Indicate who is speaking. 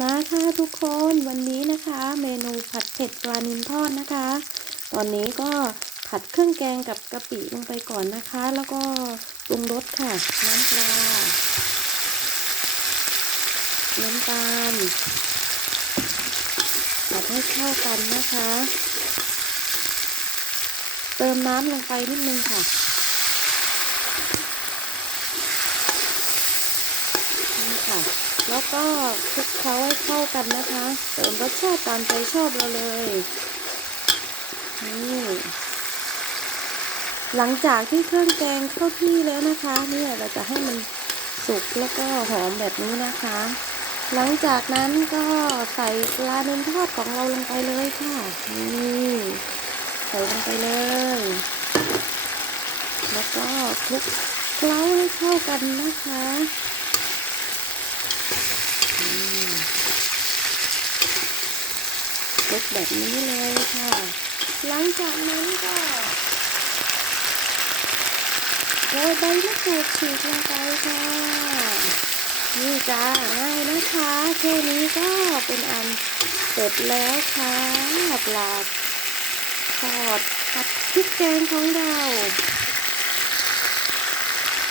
Speaker 1: มาค่ะทุกคนวันนี้นะคะ เมนูผัดเผ็ดปลานิลทอดนะคะ ตอนนี้ก็ผัดเครื่องแกงกับกะปิลงไปก่อนนะคะ แล้วก็ปรุงรสค่ะ น้ำปลา น้ำตาลผัดให้เข้ากันนะคะ เติมน้ำลงไปนิดนึงค่ะนี่ค่ะ แล้วก็คลุกเคล้าให้เข้ากันนะคะ เติมรสชาติตามใจชอบเราเลย นี่หลังจากที่เครื่องแกงเข้าที่แล้วนะคะ เนี่ยเราจะให้มันสุกแล้วก็หอมแบบนี้นะคะ หลังจากนั้นก็ใส่ปลาเนนทอดของเราลงไปเลยค่ะนี่ใส่ลงไปเลย แล้วก็คลุกเคล้าให้เข้ากันนะคะ ลุกแบบนี้เลยค่ะ หลังจากนั้นก็โรยใบมะกรูดฉีกลงไปค่ะ นี่จ้าง่ายนะคะ แค่นี้ก็เป็นอันเสร็จแล้วค่ะปลาทอดผัดพริกแกงของเรา